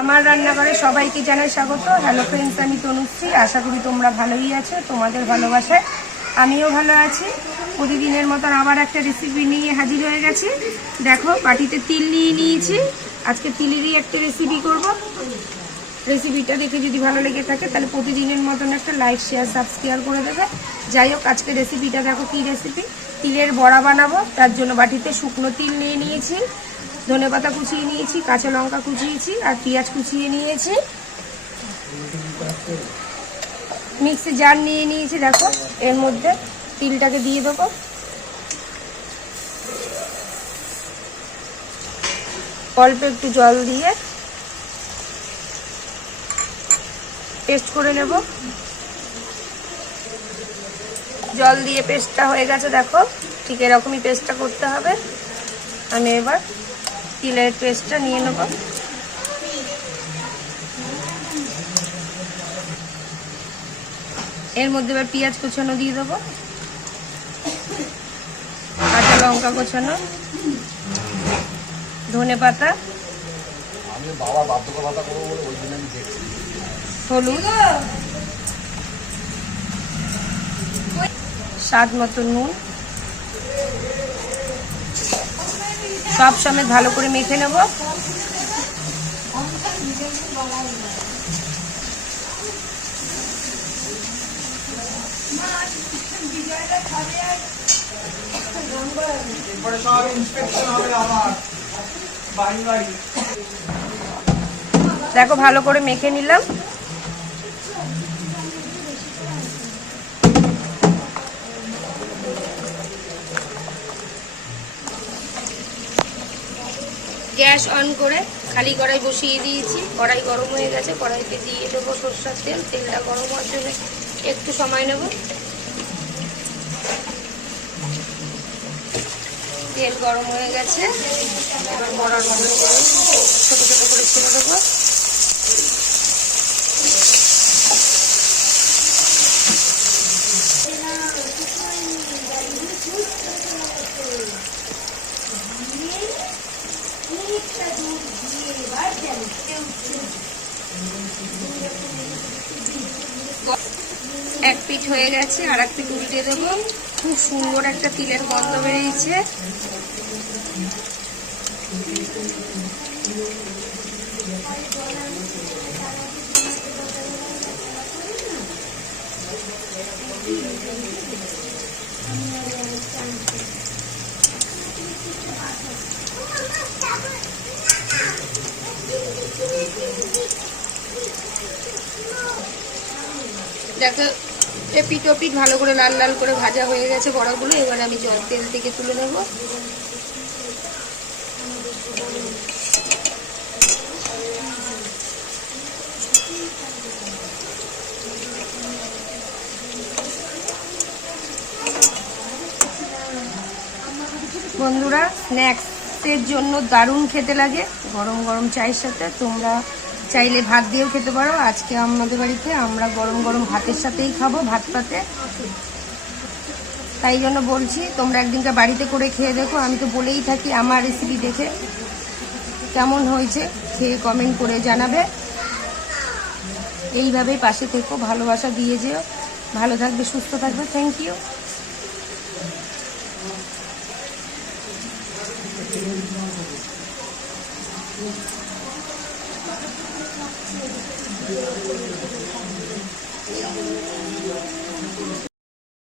আমার রান্নাঘরে সবাইকে জানাই স্বাগত। হ্যালো ফ্রেন্ডস, আমি তনুশ্রী। আশা করি তোমরা ভালোই আছো। তোমাদের ভালোবাসায় আমিও ভালো আছি। প্রতিদিনের মতন আবার একটা রেসিপি নিয়ে হাজির হয়ে গেছি। দেখো, বাটিতে তিল নিয়ে নিয়েছি। আজকে তিলেরই একটা রেসিপি করব। রেসিপিটা দেখে যদি ভালো লেগে থাকে তাহলে প্রতিদিনের মতন একটা লাইক, শেয়ার, সাবস্ক্রাইব করে দেবে। যাই হোক, আজকে রেসিপিটা দেখো কী রেসিপি। তিলের বড়া বানাবো। তার জন্য বাটিতে শুকনো তিল নিয়ে নিয়েছি, ধনেপাতা কুচিয়ে নিয়েছি, কাঁচা লঙ্কা কুচিয়েছি আর পেঁয়াজ কুচিয়ে নিয়েছি। মিক্সি জার নিয়ে নিয়েছি। দেখো, এর মধ্যে তিলটাকে দিয়ে দেবো। অল্প একটু জল দিয়ে পেস্ট করে নেব। জল দিয়ে পেস্টটা হয়ে গেছে। দেখো, ঠিক এরকমই পেস্টটা করতে হবে। আমি এবার তিলের পেস্টটা নিয়ে নেব। এর মধ্যে এবার পেঁয়াজ কুচানো দিয়ে দেবো, কাঁচা লঙ্কা কুচানো, ধনেপাতা, হলুদ, স্বাদ মতো নুন, সব সমেত ভালো করে মেখে নেব। দেখো, ভালো করে মেখে নিলাম। গ্যাস অন করে খালি কড়াই বসিয়ে দিয়েছি। কড়াই গরম হয়ে গেছে। কড়াইতে দিয়ে দেবো সরষের তেল। তেলটা গরম হওয়ার জন্য একটু সময় নেব। তেল গরম হয়ে গেছে। এবার বড়াগুলো ছোট ছোট করে ছেড়ে দেবো। এক পিঠ হয়ে গেছে, আর এক পিঠ উল্টে দেবো। খুব সুন্দর একটা তিলের গন্ধ বেরিয়েছে। দেখো, এপিট ওপিট ভালো করে লাল লাল করে ভাজা হয়ে গেছে বড়াগুলো। এবার আমি তেল থেকে তুলে নেব। বন্ধুরা, স্ন্যাক্সের জন্য দারুণ খেতে লাগে গরম গরম চায়ের সাথে। তোমরা চাইলে ভাত দিয়েও খেতে পারো। আজকে আমাদের বাড়িতে আমরা গরম গরম ভাতের সাথেই খাবো, ভাত পাতে। তাই জন্য বলছি, তোমরা একদিনকে বাড়িতে করে খেয়ে দেখো। আমি তো বলেই থাকি আমার রেসিপি দেখে কেমন হয়েছে খেয়ে কমেন্ট করে জানাবে। এইভাবেই পাশে থেকো, ভালোবাসা দিয়ে যেও। ভালো থাকবে, সুস্থ থাকবে। Thank you. Thank you.